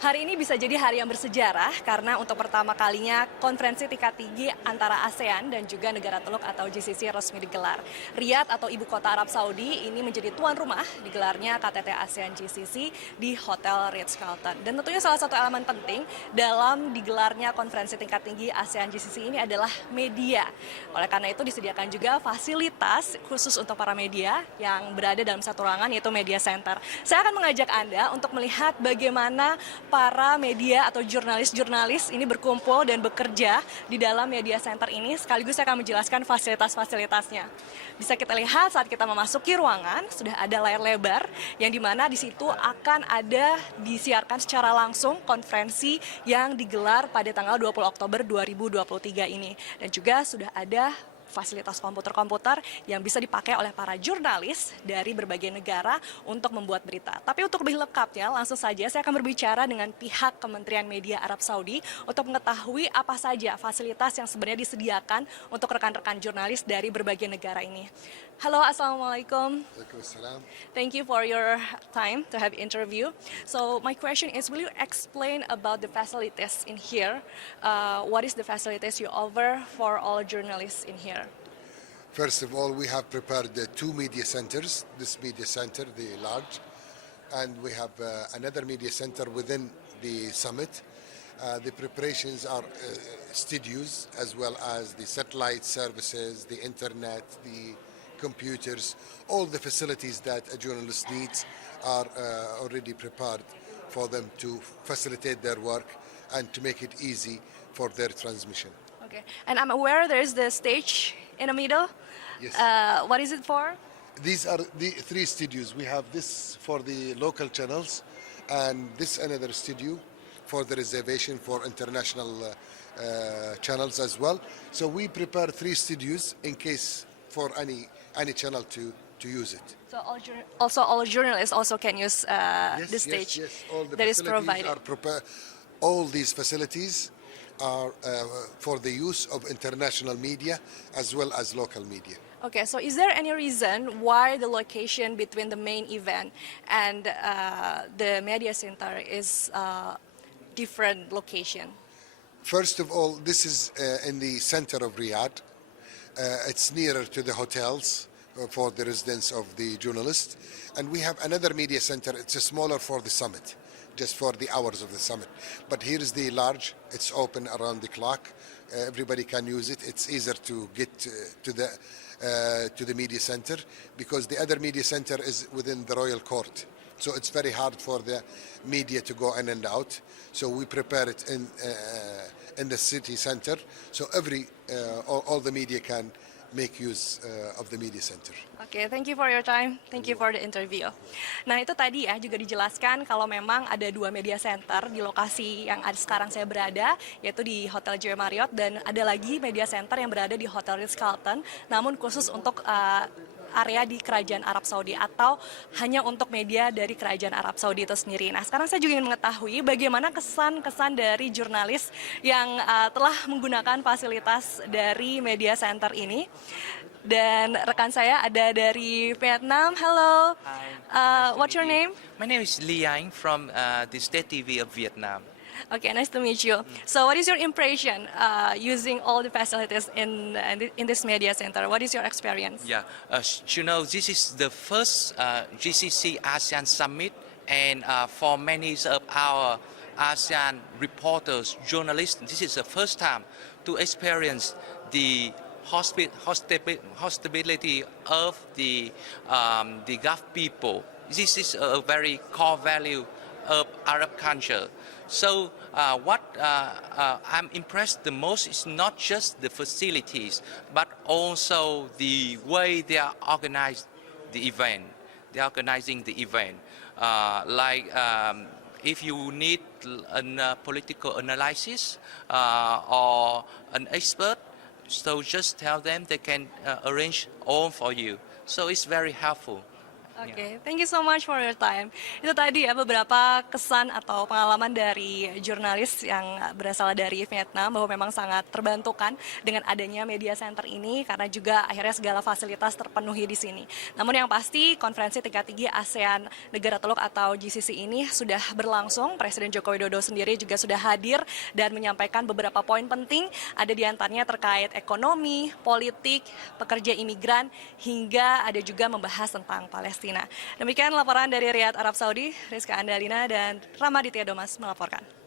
Hari ini bisa jadi hari yang bersejarah karena untuk pertama kalinya konferensi tingkat tinggi antara ASEAN dan juga negara Teluk atau GCC resmi digelar. Riyadh atau ibu kota Arab Saudi ini menjadi tuan rumah digelarnya KTT ASEAN GCC di Hotel Ritz-Carlton. Dan tentunya salah satu elemen penting dalam digelarnya konferensi tingkat tinggi ASEAN GCC ini adalah media. Oleh karena itu disediakan juga fasilitas khusus untuk para media yang berada dalam satu ruangan yaitu Media Center. Saya akan mengajak Anda untuk melihat bagaimana para media atau jurnalis-jurnalis ini berkumpul dan bekerja di dalam media center ini, sekaligus saya akan menjelaskan fasilitas-fasilitasnya. Bisa kita lihat saat kita memasuki ruangan, sudah ada layar lebar yang dimana di situ akan ada disiarkan secara langsung konferensi yang digelar pada tanggal 20 Oktober 2023 ini. Dan juga sudah ada fasilitas komputer-komputer yang bisa dipakai oleh para jurnalis dari berbagai negara untuk membuat berita. Tapi untuk lebih lengkapnya, langsung saja saya akan berbicara dengan pihak Kementerian Media Arab Saudi untuk mengetahui apa saja fasilitas yang sebenarnya disediakan untuk rekan-rekan jurnalis dari berbagai negara ini. Halo, Assalamualaikum. Waalaikumsalam. Thank you for your time to have interview. So my question is, will you explain about the facilities in here? What is the facilities you offer for all journalists in here? First of all, we have prepared two media centers. This media center, the large, and we have another media center within the summit. The preparations are studios as well as the satellite services, the internet, the computers, all the facilities that a journalist needs are already prepared for them to facilitate their work and to make it easy for their transmission. Okay, and I'm aware there is the stage in the middle. Yes. What is it for? These are the three studios. We have this for the local channels and this another studio for the reservation for international channels as well. So we prepare three studios in case for any channel to use it. So all journalists also can use the stage Yes. All the that is facilities provided. are prepared. All these facilities are for the use of international media as well as local media. Okay, so is there any reason why the location between the main event and the media center is different location? First of all, this is in the center of Riyadh. It's nearer to the hotels for the residence of the journalists. And we have another media center. It's smaller for the summit, just for the hours of the summit. But here is the large. It's open around the clock. Everybody can use it. It's easier to get to the media center because the other media center is within the royal court. So it's very hard for the media to go in and out. So we prepare it in the city center. So all the media can make use of the media center. Oke, thank you for your time. Thank you for the interview. Nah, itu tadi ya juga dijelaskan kalau memang ada dua media center di lokasi yang sekarang saya berada, yaitu di Hotel JW Marriott, dan ada lagi media center yang berada di Hotel Ritz-Carlton, namun khusus untuk area di Kerajaan Arab Saudi atau hanya untuk media dari Kerajaan Arab Saudi itu sendiri. Nah, sekarang saya juga ingin mengetahui bagaimana kesan-kesan dari jurnalis yang telah menggunakan fasilitas dari media center ini. Dan rekan saya ada dari Vietnam. Hello. Hi. What's your name? My name is Li Yang from the State TV of Vietnam. Okay, nice to meet you. So, what is your impression using all the facilities in this media center? What is your experience? Yeah, this is the first GCC ASEAN summit, and for many of our ASEAN reporters, journalists, this is the first time to experience the hospitality of the Gulf people. This is a very core value of Arab culture. So what I'm impressed the most is not just the facilities, but also the way they are organizing the event. If you need a political analysis or an expert, so just tell them they can arrange all for you. So it's very helpful. Oke, thank you so much for your time. Itu tadi ya beberapa kesan atau pengalaman dari jurnalis yang berasal dari Vietnam bahwa memang sangat terbantukan dengan adanya media center ini karena juga akhirnya segala fasilitas terpenuhi di sini. Namun yang pasti konferensi tingkat tinggi ASEAN Negara Teluk atau GCC ini sudah berlangsung. Presiden Joko Widodo sendiri juga sudah hadir dan menyampaikan beberapa poin penting, ada di antaranya terkait ekonomi, politik, pekerja imigran, hingga ada juga membahas tentang Palestina. Demikian laporan dari Riyadh, Arab Saudi. Rizka Andalina dan Ramaditya Domas melaporkan.